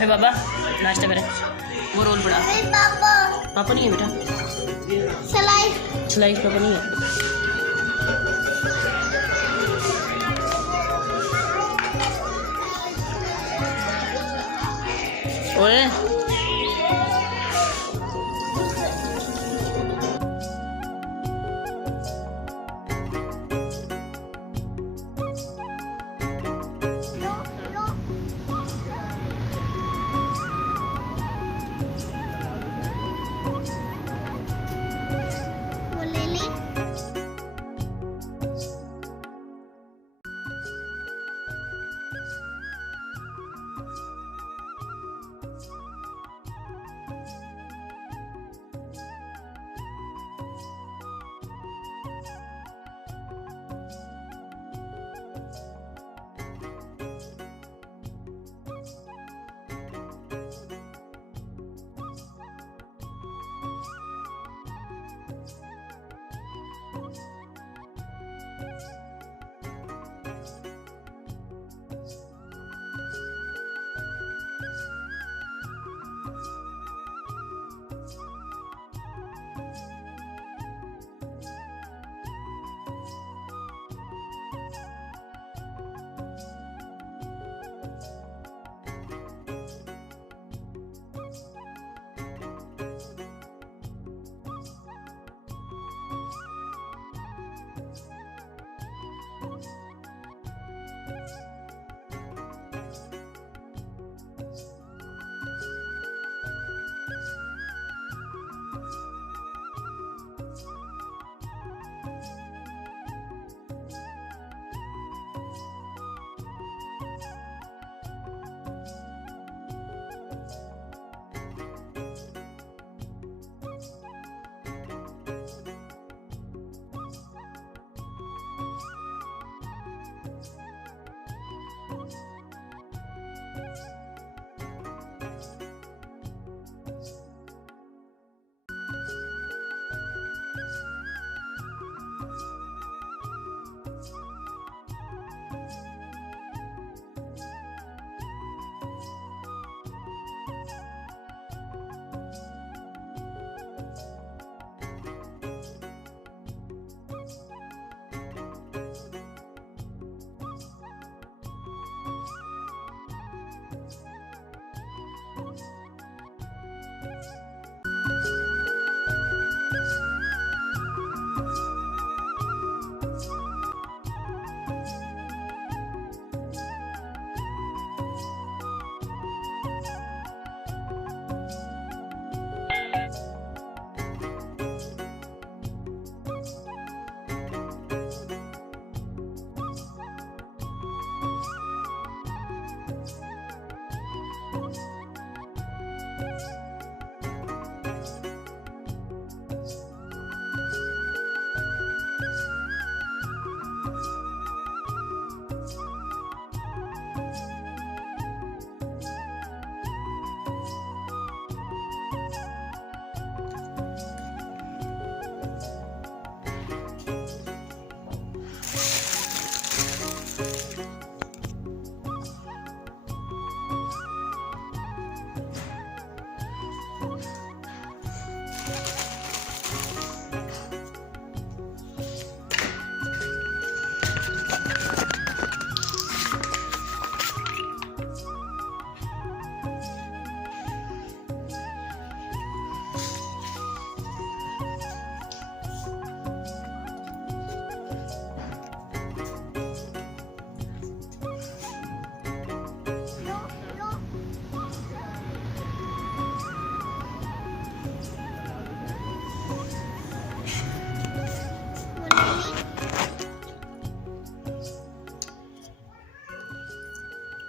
शाफे बाबा नाश्ता करें। वो रोल पड़ा। पापा नहीं है बेटा। स्लाइस पापा नहीं है। ओए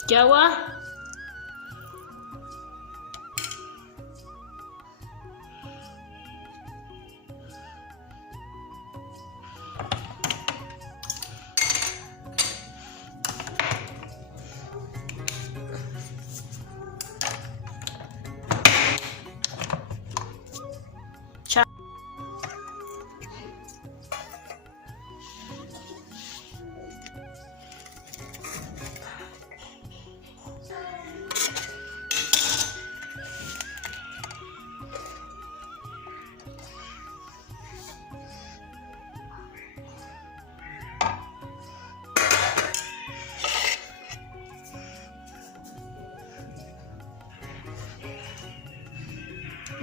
क्या हुआ?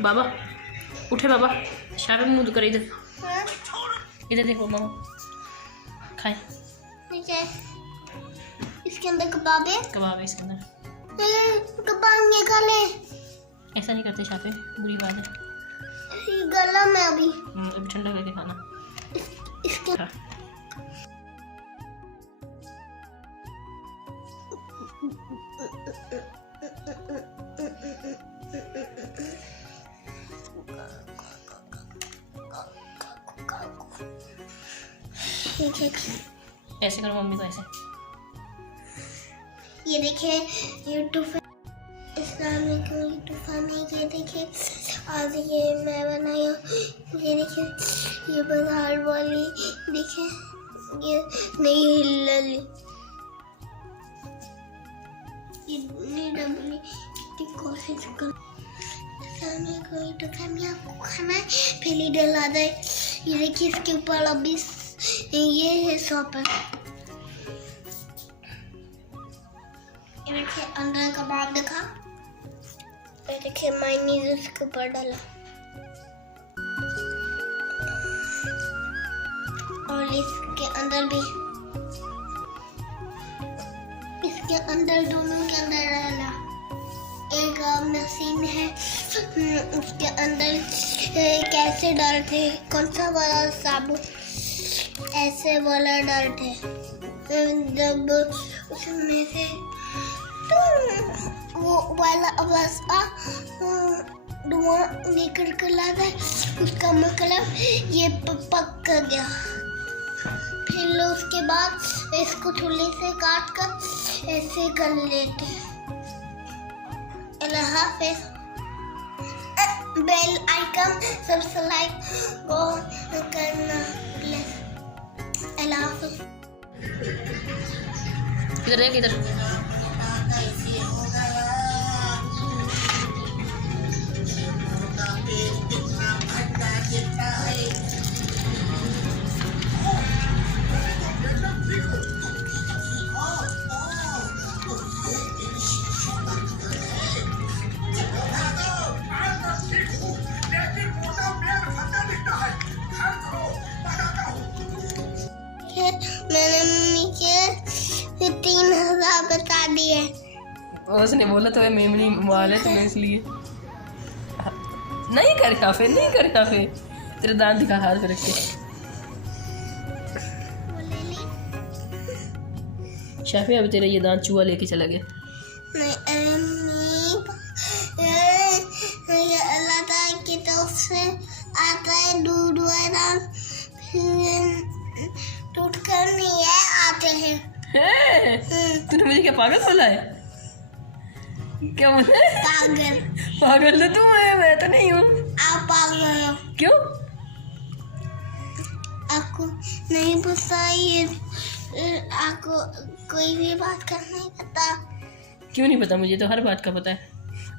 बाबा उठे बाबा। शाफे मुँह कर इधर, इधर देखो मामा खाए। इसके अंदर कबाब है। कबाब है इसके अंदर। कबाब निकाले। ऐसा नहीं करते शाफे, बुरी बात है। गला में अभी ठंडा करके खाना। इसके ऐसे करो मम्मी को ऐसे। ये देखिए यूट्यूब में ये देखिए आज ये मैं बनाया। ये देखिए ये बाजार वाली देखिए ये नहीं हिलली, ये नहीं डबली कितनी कोशिश कर। आपको खाना है पहले डला दे। ये देखिए इसके ऊपर अभी ये है सॉप है। ये देखिए अंदर कबाब देखा। ये देखिए मायनीज उसके ऊपर डाला और इसके अंदर भी, इसके अंदर दोनों के अंदर डाला। एक मशीन है उसके अंदर कैसे डालते, कौन सा वाला साबुन ऐसे वाला डालते, जब उसमें से वो वाला आवाज धुआं निकल कर लाता है, उसका मतलब ये पक गया। फिर उसके बाद इसको चूल्हे से काट कर ऐसे कर लेते हैं। अल्लाह हाफिज। बेल आइकन सब्सक्राइब करना प्लीज। अल्लाह हाफिज। इधर देख इधर। मैंने मम्मी के 3000 बता दिए। उसने बोला तो मेमोरी मोबाइल है तुम्हें इसलिए। नहीं कर काफे, नहीं कर काफे। तेरे दांत दिखा हाथ पे रख के। शाफी अभी तेरा ये दांत चूहा लेके चला गया। ये अल्लाह ताला की तरफ से आता है दूध वाला, टूट कर नहीं है आते हैं। तूने मुझे क्या पागल बोला है? क्या बोला? पागल। पागल तो तू है, मैं तो नहीं हूँ। आप पागल हो। क्यों? आपको नहीं पता, ये आपको कोई भी बात का नहीं पता। क्यों नहीं पता? मुझे तो हर बात का पता है।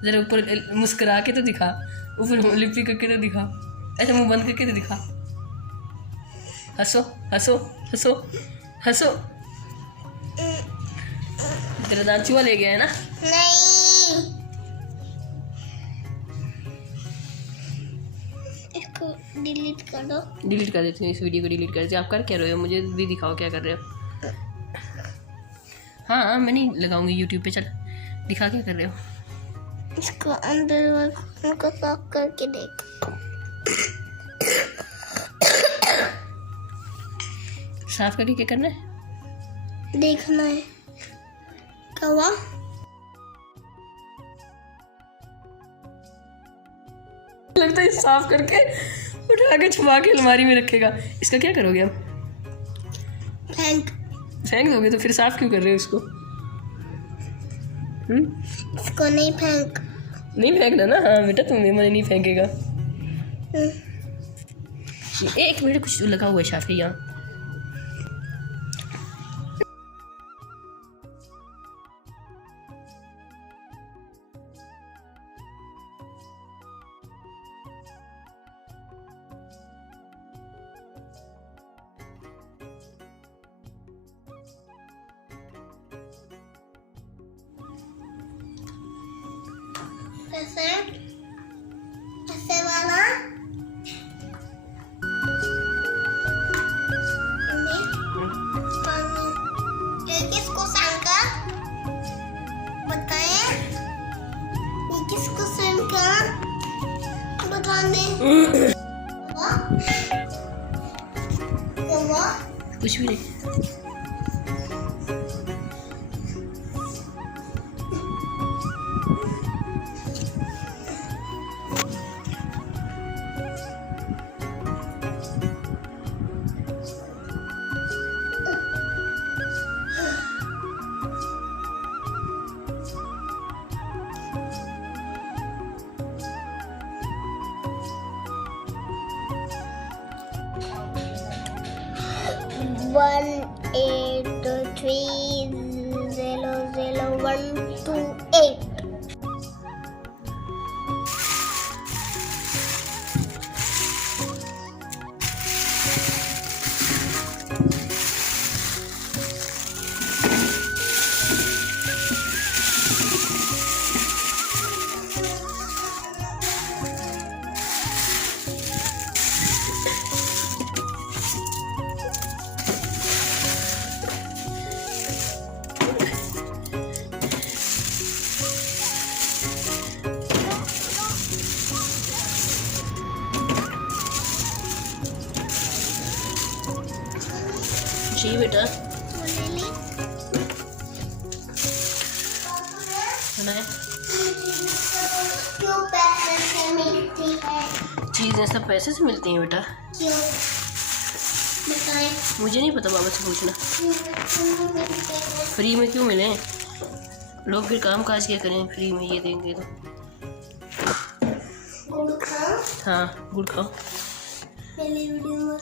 जरा ऊपर मुस्कुरा के तो दिखा, ऊपर लिपि करके तो दिखा, ऐसे मुंह बंद करके तो दिखा। हंसो हंसो हंसो हंसो। तेरा दांत चूहा ले गया है ना? नहीं, इसको डिलीट कर दो। डिलीट कर देती हूँ, इस वीडियो को डिलीट कर देती हूँ। आप कर क्या रहे हो? मुझे भी दिखाओ क्या कर रहे हो। हाँ मैं नहीं लगाऊंगी यूट्यूब पे। चल दिखा क्या कर रहे हो। इसको अंदर को साफ करके देख। साफ करके क्या करना है? देखना है कवा। लगता है साफ करके उठा के छुपा के अलमारी में रखेगा। इसका क्या करोगे अब? फेंक दोगे? तो फिर साफ क्यों कर रहे हो इसको? इसको नहीं फेंकना ना। हाँ बेटा तुम्हें मैंने नहीं फेंकेगा। एक मिनट, कुछ लगा हुआ है शाफी यहाँ। ऐसे कुछ भी नहीं। One 8300128. जी बेटा बनाए। क्यों पैसे से मिलती है? चीज़ें सब पैसे से मिलती हैं बेटा। क्यों बताएं? मुझे नहीं पता, बाबा से पूछना। क्यों फ्री में क्यों मिले? लोग फिर काम काज क्या करें, फ्री में ये देंगे तो। गुड़ खाओ? हाँ गुड़ खाओ। पहले वीडियो में